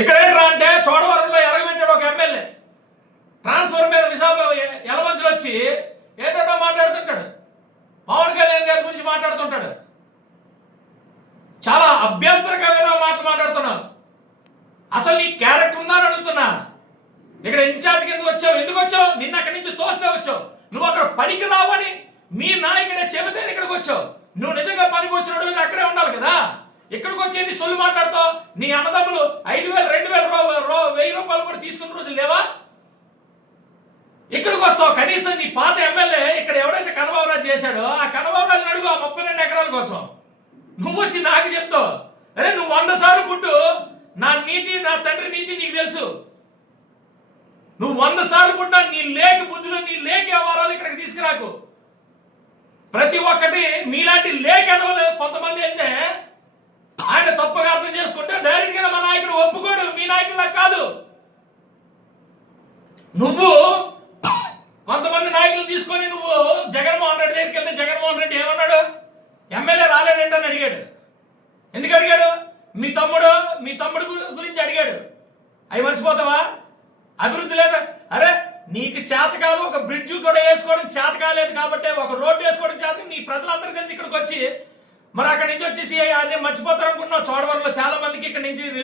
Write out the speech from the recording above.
ఇక్కడ ఏంట్రా అంటే చోడవరంలో ఎరగబెట్టాడు ఒక ఎమ్మెల్యే ట్రాన్స్ఫర్ మీద యలమంచులు వచ్చి ఏంటో మాట్లాడుతుంటాడు. పవన్ కళ్యాణ్ గారి గురించి మాట్లాడుతుంటాడు. చాలా అభ్యంతరకరమైన మాటలు మాట్లాడుతున్నావు. అసలు నీ క్యారెక్టర్ ఉందా అని అడుగుతున్నా. ఇక్కడ ఇన్ఛార్జ్ కింద వచ్చావు, ఎందుకు వచ్చావు? నిన్న అక్కడి నుంచి తోస్తే వచ్చావు. నువ్వు అక్కడ పనికి రావని మీ నాయకుడే చెబితే ఇక్కడికి వచ్చావు. నువ్వు నిజంగా పనికి వచ్చినట్టు అక్కడే ఉండాలి కదా. ఇక్కడికి వచ్చి ఎన్ని సొల్లు మాట్లాడతావు? నీ అన్నదమ్ములు 5,000 2,000 1000 రూపాయలు కూడా తీసుకున్న రోజులు లేవా? ఇక్కడికి వస్తావు. కనీసం నీ పాత ఎమ్మెల్యే ఇక్కడ ఎవడైతే కనబాబురాజు చేశాడో ఆ కనబాబురాజుని అడుగు ఆ 32 ఎకరాల కోసం. నువ్వు వచ్చి నాకు చెప్తావు, అరే నువ్వు 100 సార్లు పుట్టు, నా నీతి నా తండ్రి నీతి నీకు తెలుసు. నువ్వు 100 సార్లు పుట్టినా నీ లేకి బుద్ధులు నీ లేకి వ్యవహారాలు ఇక్కడికి తీసుకురాకు. ప్రతి ఒక్కటి మీలాంటి లేఖ ఎదవలు కొంతమంది వెళ్తే ఆయన తప్పుగా అర్థం చేసుకుంటే డైరెక్ట్ గా మా నాయకుడు ఒప్పుకోడు. మీ నాయకులా కాదు. నువ్వు కొంతమంది నాయకులు తీసుకొని నువ్వు జగన్మోహన్ రెడ్డి దగ్గరికి వెళ్తే జగన్మోహన్ రెడ్డి ఏమన్నాడు? ఎమ్మెల్యే రాలేదేంటని అడిగాడు. ఎందుకు అడిగాడు? మీ తమ్ముడు గురించి అడిగాడు. అవి మర్చిపోతావా? అభివృద్ధి లేదా? అరే నీకు చేత కాదు, ఒక బ్రిడ్జ్ కూడా వేసుకోవడం చేత కాలేదు కాబట్టి, ఒక రోడ్డు వేసుకోవడం చేత నీ ప్రజలందరూ కలిసి ఇక్కడికి వచ్చి మరి అక్కడి నుంచి వచ్చేసి అన్నీ మర్చిపోతారు అనుకుంటున్నావు. చోడవరంలో చాలా మందికి ఇక్కడ నుంచి